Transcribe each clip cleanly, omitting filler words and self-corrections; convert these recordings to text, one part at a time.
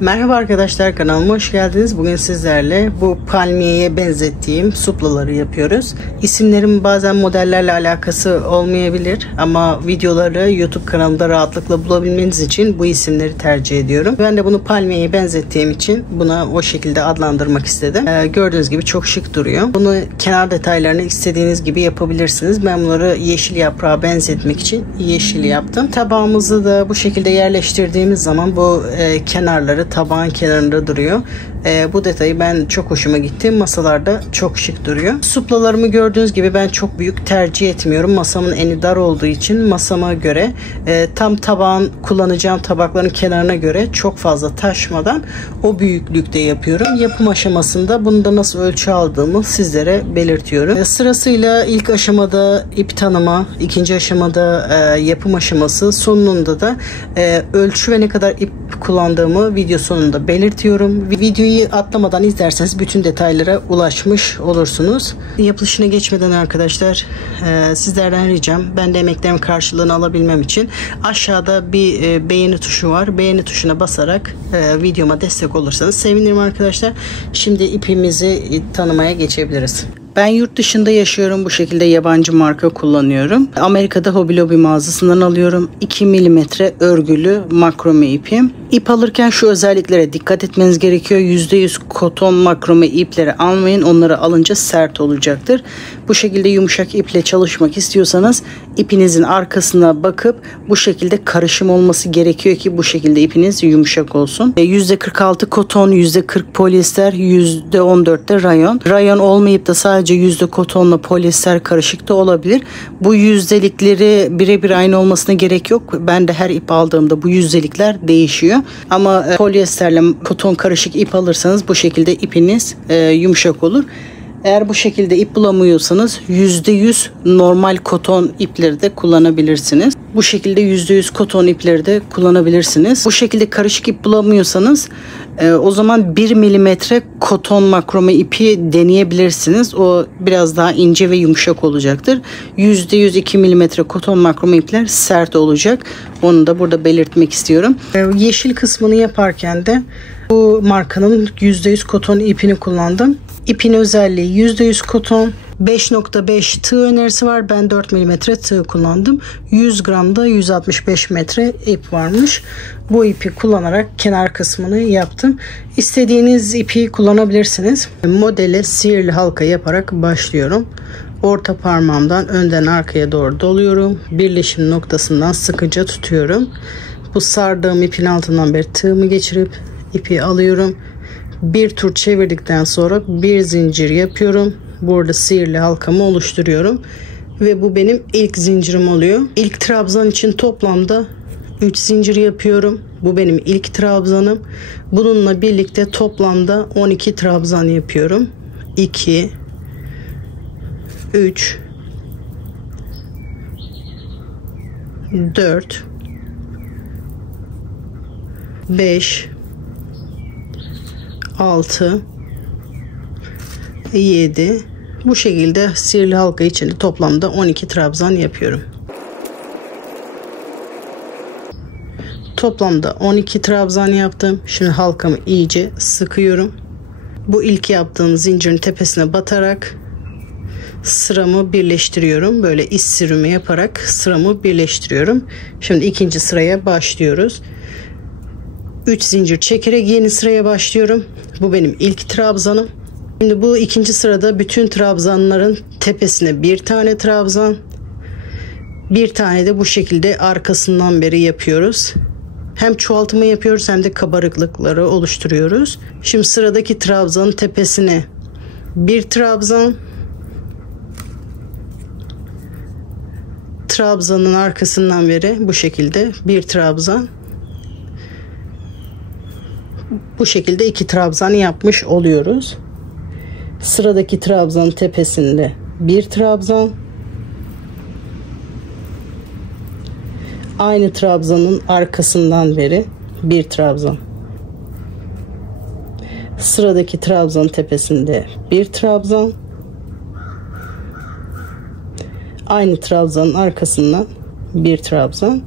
Merhaba arkadaşlar, kanalıma hoş geldiniz. Bugün sizlerle bu palmiyeye benzettiğim suplaları yapıyoruz. İsimlerim bazen modellerle alakası olmayabilir ama videoları YouTube kanalımda rahatlıkla bulabilmeniz için bu isimleri tercih ediyorum. Ben de bunu palmiyeye benzettiğim için buna o şekilde adlandırmak istedim. Gördüğünüz gibi çok şık duruyor. Bunu kenar detaylarını istediğiniz gibi yapabilirsiniz. Ben bunları yeşil yaprağa benzetmek için yeşil yaptım. Tabağımızı da bu şekilde yerleştirdiğimiz zaman bu kenarları tabağın kenarında duruyor. Bu detayı ben çok hoşuma gitti. Masalarda çok şık duruyor. Suplalarımı gördüğünüz gibi ben çok büyük tercih etmiyorum. Masamın eni dar olduğu için masama göre tam tabağın kullanacağım tabakların kenarına göre çok fazla taşmadan o büyüklükte yapıyorum. Yapım aşamasında bunu da nasıl ölçü aldığımı sizlere belirtiyorum. Sırasıyla ilk aşamada ip tanıma, ikinci aşamada yapım aşaması, sonunda da ölçü ve ne kadar ip kullandığımı video sonunda belirtiyorum. Videoyu atlamadan izlerseniz bütün detaylara ulaşmış olursunuz. Yapılışına geçmeden arkadaşlar sizlerden ricam, ben de emeklerimin karşılığını alabilmem için aşağıda bir beğeni tuşu var. Beğeni tuşuna basarak videoma destek olursanız sevinirim arkadaşlar. Şimdi ipimizi tanımaya geçebiliriz. Ben yurt dışında yaşıyorum. Bu şekilde yabancı marka kullanıyorum. Amerika'da Hobby Lobby mağazasından alıyorum. 2 mm örgülü makrome ipim. İp alırken şu özelliklere dikkat etmeniz gerekiyor. %100 koton makrome ipleri almayın. Onları alınca sert olacaktır. Bu şekilde yumuşak iple çalışmak istiyorsanız ipinizin arkasına bakıp bu şekilde karışım olması gerekiyor ki bu şekilde ipiniz yumuşak olsun. %46 koton, %40 polyester, %14 de rayon. Rayon olmayıp da sadece yüzde kotonla polyester karışık da olabilir. Bu yüzdelikleri birebir aynı olmasına gerek yok. Ben de her ip aldığımda bu yüzdelikler değişiyor. Ama polyesterle koton karışık ip alırsanız bu şekilde ipiniz yumuşak olur. Eğer bu şekilde ip bulamıyorsanız %100 normal koton ipleri de kullanabilirsiniz. Bu şekilde %100 koton ipleri de kullanabilirsiniz. Bu şekilde karışık ip bulamıyorsanız o zaman 1 milimetre koton makrome ipi deneyebilirsiniz. O biraz daha ince ve yumuşak olacaktır. %100 2 milimetre koton makrome ipler sert olacak. Onu da burada belirtmek istiyorum. Yeşil kısmını yaparken de bu markanın %100 koton ipini kullandım. İpin özelliği %100 koton, 5.5 tığ önerisi var. Ben 4 mm tığ kullandım. 100 gramda 165 metre ip varmış. Bu ipi kullanarak kenar kısmını yaptım. İstediğiniz ipi kullanabilirsiniz. Modele sihirli halka yaparak başlıyorum. Orta parmağımdan önden arkaya doğru doluyorum. Birleşim noktasından sıkıca tutuyorum. Bu sardığım ipin altından bir tığımı geçirip ipi alıyorum. Bir tur çevirdikten sonra bir zincir yapıyorum. Burada sihirli halkamı oluşturuyorum. Ve bu benim ilk zincirim oluyor. İlk trabzan için toplamda 3 zincir yapıyorum. Bu benim ilk trabzanım. Bununla birlikte toplamda 12 trabzan yapıyorum. 2 3 4 5 6 7 bu şekilde sihirli halka içinde toplamda 12 trabzan yapıyorum. Toplamda 12 trabzan yaptım. Şimdi halkamı iyice sıkıyorum. Bu ilk yaptığım zincirin tepesine batarak sıramı birleştiriyorum. Böyle iç sürümü yaparak sıramı birleştiriyorum. Şimdi ikinci sıraya başlıyoruz. 3 zincir çekerek yeni sıraya başlıyorum. Bu benim ilk trabzanım. Şimdi bu ikinci sırada bütün trabzanların tepesine bir tane trabzan, bir tane de bu şekilde arkasından beri yapıyoruz. Hem çoğaltma yapıyoruz hem de kabarıklıkları oluşturuyoruz. Şimdi sıradaki trabzanın tepesine bir trabzan, trabzanın arkasından beri bu şekilde bir trabzan. Bu şekilde 2 trabzan yapmış oluyoruz. Sıradaki trabzanın tepesinde bir trabzan. Aynı trabzanın arkasından beri bir trabzan. Sıradaki trabzanın tepesinde bir trabzan. Aynı trabzanın arkasından bir trabzan.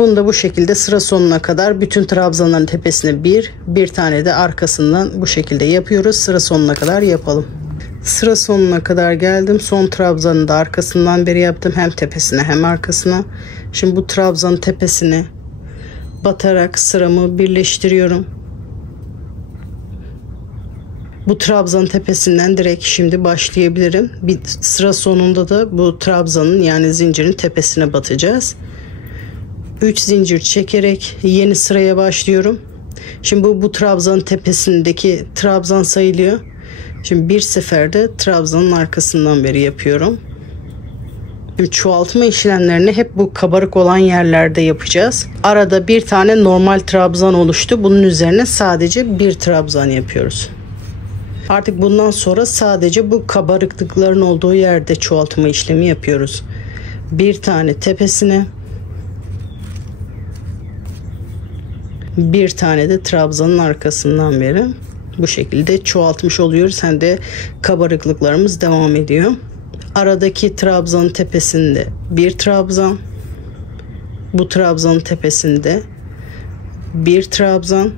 Bunu da bu şekilde sıra sonuna kadar bütün trabzanların tepesine bir tane de arkasından bu şekilde yapıyoruz. Sıra sonuna kadar yapalım. Sıra sonuna kadar geldim. Son trabzanı da arkasından beri yaptım. Hem tepesine hem arkasına. Şimdi bu trabzanın tepesine batarak sıramı birleştiriyorum. Bu trabzanın tepesinden direkt şimdi başlayabilirim. Bir sıra sonunda da bu trabzanın yani zincirin tepesine batacağız. 3 zincir çekerek yeni sıraya başlıyorum. Şimdi bu trabzanın tepesindeki trabzan sayılıyor. Şimdi bir seferde trabzanın arkasından beri yapıyorum. Şimdi çoğaltma işlemlerini hep bu kabarık olan yerlerde yapacağız. Arada bir tane normal trabzan oluştu. Bunun üzerine sadece bir trabzan yapıyoruz. Artık bundan sonra sadece bu kabarıklıkların olduğu yerde çoğaltma işlemi yapıyoruz. Bir tane tepesine, bir tane de trabzanın arkasından beri bu şekilde çoğaltmış oluyoruz. Hem de kabarıklıklarımız devam ediyor. Aradaki trabzanın tepesinde bir trabzan, bu trabzanın tepesinde bir trabzan,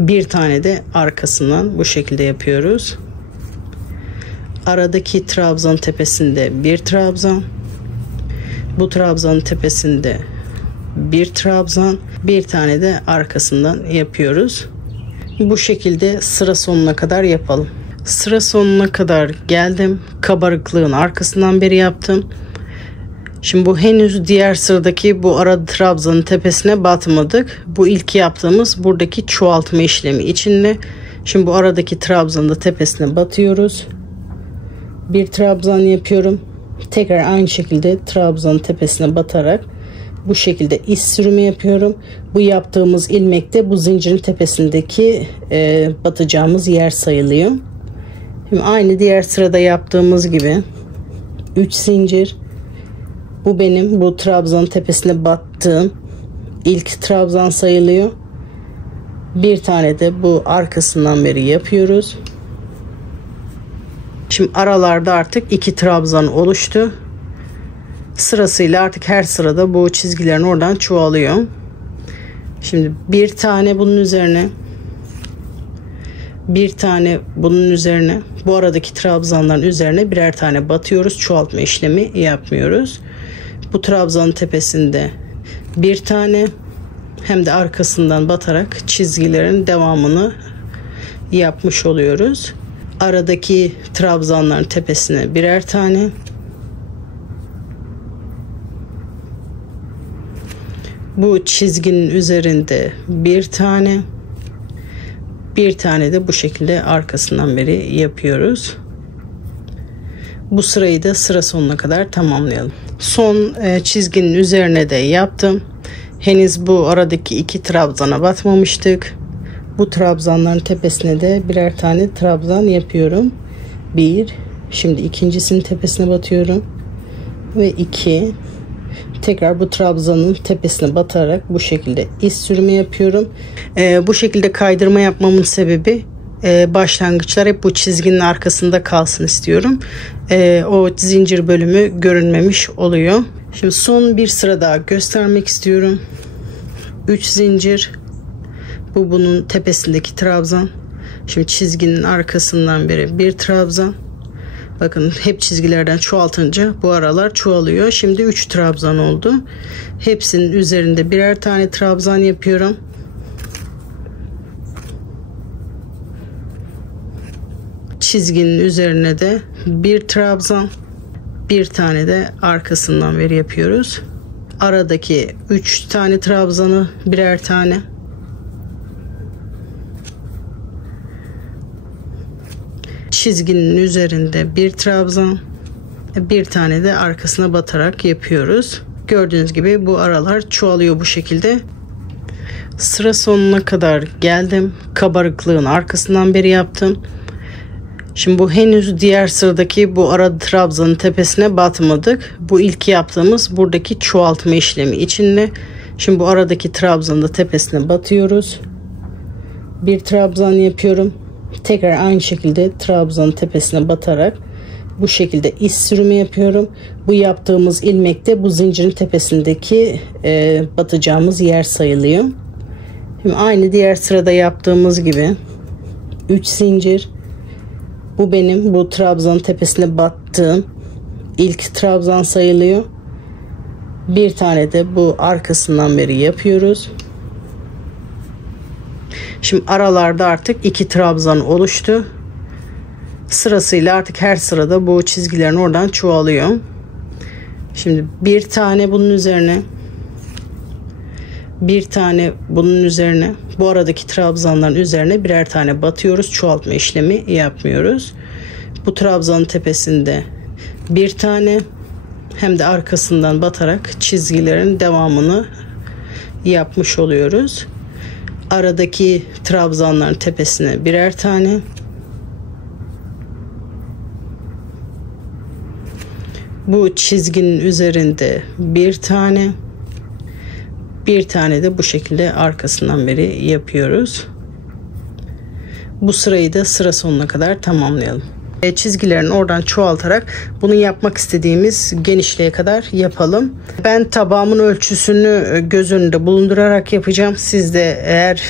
bir tane de arkasından bu şekilde yapıyoruz. Aradaki trabzanın tepesinde bir trabzan, bu trabzanın tepesinde bir trabzan, bir tane de arkasından yapıyoruz. Bu şekilde sıra sonuna kadar yapalım. Sıra sonuna kadar geldim. Kabarıklığın arkasından beri yaptım. Şimdi bu henüz diğer sıradaki bu ara trabzanın tepesine batmadık. Bu ilk yaptığımız buradaki çoğaltma işlemi içinde. Şimdi bu aradaki trabzanın da tepesine batıyoruz. Bir trabzan yapıyorum. Tekrar aynı şekilde trabzanın tepesine batarak bu şekilde iç sürümü yapıyorum. Bu yaptığımız ilmekte bu zincirin tepesindeki batacağımız yer sayılıyor. Şimdi aynı diğer sırada yaptığımız gibi 3 zincir. Bu benim bu trabzanın tepesine battığım ilk trabzan sayılıyor. Bir tane de bu arkasından beri yapıyoruz. Şimdi aralarda artık 2 trabzan oluştu. Sırasıyla artık her sırada bu çizgilerin oradan çoğalıyor. Şimdi bir tane bunun üzerine, bir tane bunun üzerine, bu aradaki trabzanların üzerine birer tane batıyoruz. Çoğaltma işlemi yapmıyoruz. Bu trabzanın tepesinde bir tane, hem de arkasından batarak çizgilerin devamını yapmış oluyoruz. Aradaki trabzanların tepesine birer tane, bu çizginin üzerinde bir tane, bir tane de bu şekilde arkasından beri yapıyoruz. Bu sırayı da sıra sonuna kadar tamamlayalım. Son çizginin üzerine de yaptım. Henüz bu aradaki 2 trabzana batmamıştık. Bu trabzanların tepesine de birer tane trabzan yapıyorum. 1, şimdi ikincisinin tepesine batıyorum ve 2. Tekrar bu trabzanın tepesine batarak bu şekilde iç sürümü yapıyorum. Bu şekilde kaydırma yapmamın sebebi başlangıçlar hep bu çizginin arkasında kalsın istiyorum. O zincir bölümü görünmemiş oluyor. Şimdi son bir sıra daha göstermek istiyorum. 3 zincir. Bu bunun tepesindeki trabzan. Şimdi çizginin arkasından beri bir trabzan. Bakın hep çizgilerden çoğaltınca bu aralar çoğalıyor. Şimdi 3 trabzan oldu. Hepsinin üzerinde birer tane trabzan yapıyorum. Çizginin üzerine de bir trabzan, bir tane de arkasından beri yapıyoruz. Aradaki 3 tane trabzanı birer tane. Çizginin üzerinde bir trabzan, bir tane de arkasına batarak yapıyoruz. Gördüğünüz gibi bu aralar çoğalıyor bu şekilde. Sıra sonuna kadar geldim. Kabarıklığın arkasından beri yaptım. Şimdi bu henüz diğer sıradaki bu ara trabzanın tepesine batmadık. Bu ilk yaptığımız buradaki çoğaltma işlemi içinde. Şimdi bu aradaki trabzanın da tepesine batıyoruz. Bir trabzan yapıyorum. Tekrar aynı şekilde trabzanın tepesine batarak bu şekilde iz sürümü yapıyorum. Bu yaptığımız ilmek de bu zincirin tepesindeki batacağımız yer sayılıyor. Şimdi aynı diğer sırada yaptığımız gibi 3 zincir. Bu benim bu trabzanın tepesine battığım ilk trabzan sayılıyor. Bir tane de bu arkasından beri yapıyoruz. Şimdi aralarda artık 2 trabzan oluştu. Sırasıyla artık her sırada bu çizgilerin oradan çoğalıyor. Şimdi bir tane bunun üzerine, bir tane bunun üzerine, bu aradaki trabzanların üzerine birer tane batıyoruz. Çoğaltma işlemi yapmıyoruz. Bu trabzanın tepesinde bir tane, hem de arkasından batarak çizgilerin devamını yapmış oluyoruz. Aradaki trabzanların tepesine birer tane, bu çizginin üzerinde bir tane, bir tane de bu şekilde arkasından beri yapıyoruz. Bu sırayı da sıra sonuna kadar tamamlayalım. Çizgilerini oradan çoğaltarak bunu yapmak istediğimiz genişliğe kadar yapalım. Ben tabağımın ölçüsünü göz önünde bulundurarak yapacağım. Siz de eğer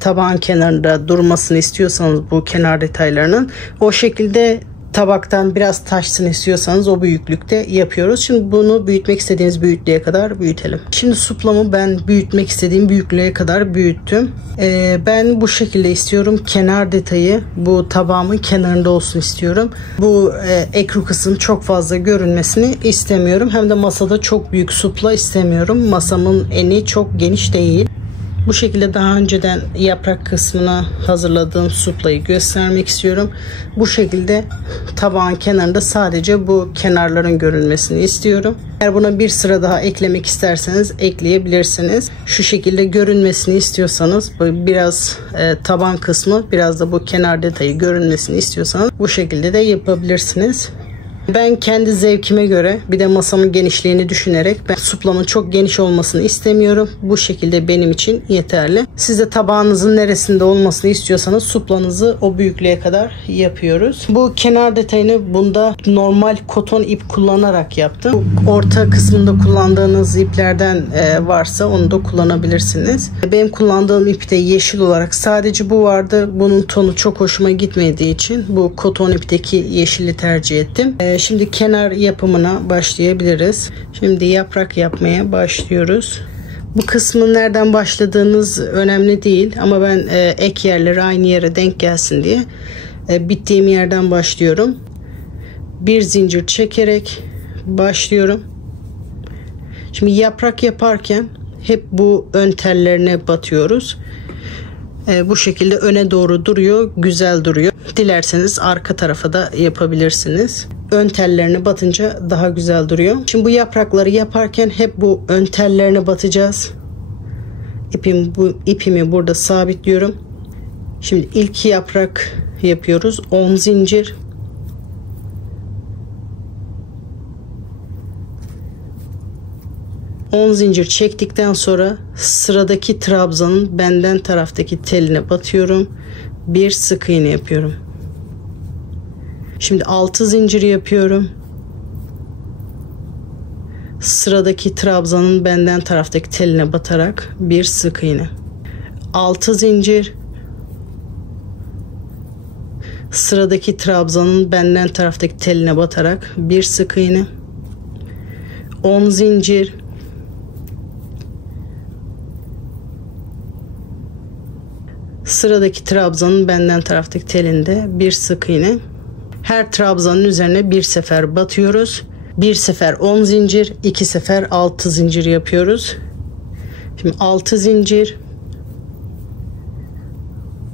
tabağın kenarında durmasını istiyorsanız bu kenar detaylarının, o şekilde tabaktan biraz taşsın istiyorsanız o büyüklükte yapıyoruz. Şimdi bunu büyütmek istediğiniz büyüklüğe kadar büyütelim. Şimdi suplamı ben büyütmek istediğim büyüklüğe kadar büyüttüm. Ben bu şekilde istiyorum. Kenar detayı bu tabağımın kenarında olsun istiyorum. Bu ekru kısım çok fazla görünmesini istemiyorum. Hem de masada çok büyük supla istemiyorum. Masamın eni çok geniş değil. Bu şekilde daha önceden yaprak kısmına hazırladığım suplayı göstermek istiyorum. Bu şekilde tabağın kenarında sadece bu kenarların görünmesini istiyorum. Eğer buna bir sıra daha eklemek isterseniz ekleyebilirsiniz. Şu şekilde görünmesini istiyorsanız, biraz taban kısmı, biraz da bu kenar detayı görünmesini istiyorsanız bu şekilde de yapabilirsiniz. Ben kendi zevkime göre, bir de masamın genişliğini düşünerek, ben suplamın çok geniş olmasını istemiyorum. Bu şekilde benim için yeterli. Siz de tabağınızın neresinde olmasını istiyorsanız suplanızı o büyüklüğe kadar yapıyoruz. Bu kenar detayını bunda normal koton ip kullanarak yaptım. Orta kısmında kullandığınız iplerden varsa onu da kullanabilirsiniz. Benim kullandığım ipte yeşil olarak sadece bu vardı. Bunun tonu çok hoşuma gitmediği için bu koton ipteki yeşili tercih ettim. Şimdi kenar yapımına başlayabiliriz. Şimdi yaprak yapmaya başlıyoruz. Bu kısmın nereden başladığınız önemli değil ama ben ek yerleri aynı yere denk gelsin diye bittiğim yerden başlıyorum. Bir zincir çekerek başlıyorum. Şimdi yaprak yaparken hep bu ön tellerine batıyoruz. Bu şekilde öne doğru duruyor, güzel duruyor. Dilerseniz arka tarafa da yapabilirsiniz. Ön tellerine batınca daha güzel duruyor. Şimdi bu yaprakları yaparken hep bu ön tellerine batacağız. İpimi burada sabitliyorum. Şimdi ilk yaprak yapıyoruz. 10 zincir. On zincir çektikten sonra sıradaki trabzanın benden taraftaki teline batıyorum. Bir sık iğne yapıyorum. Şimdi 6 zincir yapıyorum. Sıradaki trabzanın benden taraftaki teline batarak bir sık iğne. 6 zincir. Sıradaki trabzanın benden taraftaki teline batarak bir sık iğne. 10 zincir. Sıradaki trabzanın benden taraftaki telinde bir sık iğne. Her trabzanın üzerine bir sefer batıyoruz. Bir sefer 10 zincir, 2 sefer 6 zincir yapıyoruz. Şimdi 6 zincir.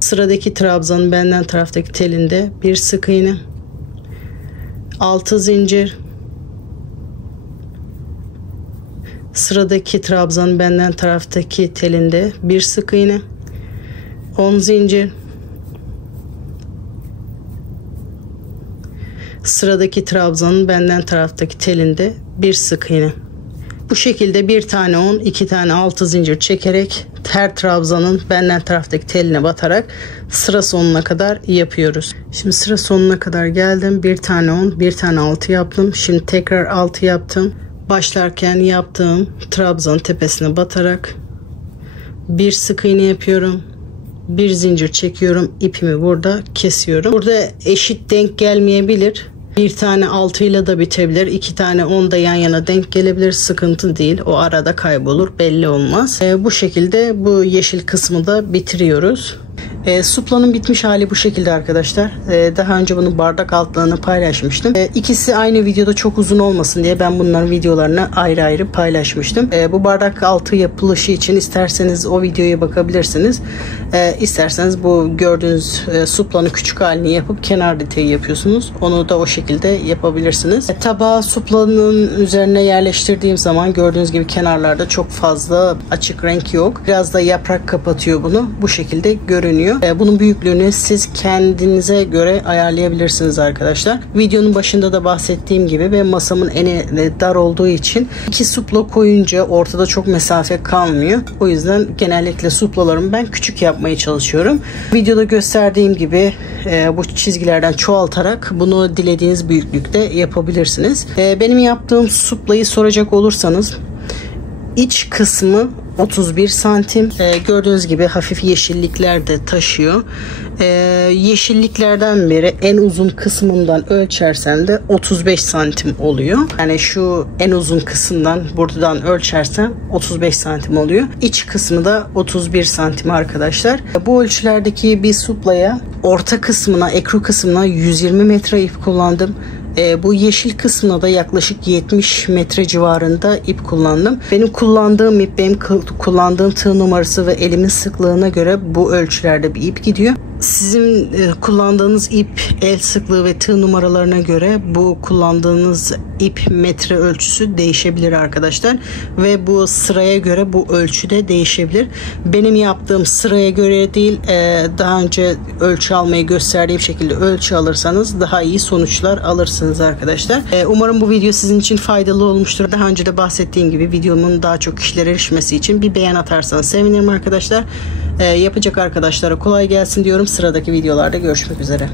Sıradaki trabzanın benden taraftaki telinde bir sık iğne. 6 zincir. Sıradaki trabzanın benden taraftaki telinde bir sık iğne. 10 zincir. Sıradaki trabzanın benden taraftaki telinde bir sık iğne. Bu şekilde bir tane 10, 2 tane 6 zincir çekerek her trabzanın benden taraftaki teline batarak sıra sonuna kadar yapıyoruz. Şimdi sıra sonuna kadar geldim. Bir tane 10, bir tane 6 yaptım. Şimdi tekrar 6 yaptım. Başlarken yaptığım trabzanın tepesine batarak bir sık iğne yapıyorum. Bir zincir çekiyorum. İpimi burada kesiyorum. Burada eşit denk gelmeyebilir. Bir tane 6 ile de bitebilir. 2 tane 10 da yan yana denk gelebilir. Sıkıntı değil. O arada kaybolur. Belli olmaz. Bu şekilde bu yeşil kısmı da bitiriyoruz. Suplanın bitmiş hali bu şekilde arkadaşlar. Daha önce bunun bardak altlığını paylaşmıştım. İkisi aynı videoda çok uzun olmasın diye ben bunların videolarını ayrı ayrı paylaşmıştım. Bu bardak altı yapılışı için isterseniz o videoya bakabilirsiniz. İsterseniz bu gördüğünüz suplanın küçük halini yapıp kenar detayı yapıyorsunuz. Onu da o şekilde yapabilirsiniz. Tabağı suplanın üzerine yerleştirdiğim zaman gördüğünüz gibi kenarlarda çok fazla açık renk yok. Biraz da yaprak kapatıyor bunu. Bu şekilde görünüyor. Bunun büyüklüğünü siz kendinize göre ayarlayabilirsiniz arkadaşlar. Videonun başında da bahsettiğim gibi ve masamın eni dar olduğu için 2 supla koyunca ortada çok mesafe kalmıyor. O yüzden genellikle suplalarımı ben küçük yapmaya çalışıyorum. Videoda gösterdiğim gibi bu çizgilerden çoğaltarak bunu dilediğiniz büyüklükte yapabilirsiniz. Benim yaptığım suplayı soracak olursanız iç kısmı 31 santim. Gördüğünüz gibi hafif yeşillikler de taşıyor. Yeşilliklerden beri en uzun kısmından ölçersem de 35 santim oluyor. Yani şu en uzun kısımdan buradan ölçersem 35 santim oluyor. İç kısmı da 31 santim arkadaşlar. Bu ölçülerdeki bir suplaya orta kısmına, ekru kısmına 120 metre ip kullandım. Bu yeşil kısmına da yaklaşık 70 metre civarında ip kullandım. Benim kullandığım ip, benim kullandığım tığ numarası ve elimin sıklığına göre bu ölçülerde bir ip gidiyor. Sizin kullandığınız ip, el sıklığı ve tığ numaralarına göre bu kullandığınız ip metre ölçüsü değişebilir arkadaşlar. Ve bu sıraya göre bu ölçü de değişebilir. Benim yaptığım sıraya göre değil, daha önce ölçü almayı gösterdiğim şekilde ölçü alırsanız daha iyi sonuçlar alırsınız arkadaşlar. Umarım bu video sizin için faydalı olmuştur. Daha önce de bahsettiğim gibi videomun daha çok kişilere erişmesi için bir beğen atarsanız sevinirim arkadaşlar. Yapacak arkadaşlara kolay gelsin diyorum. Sıradaki videolarda görüşmek üzere.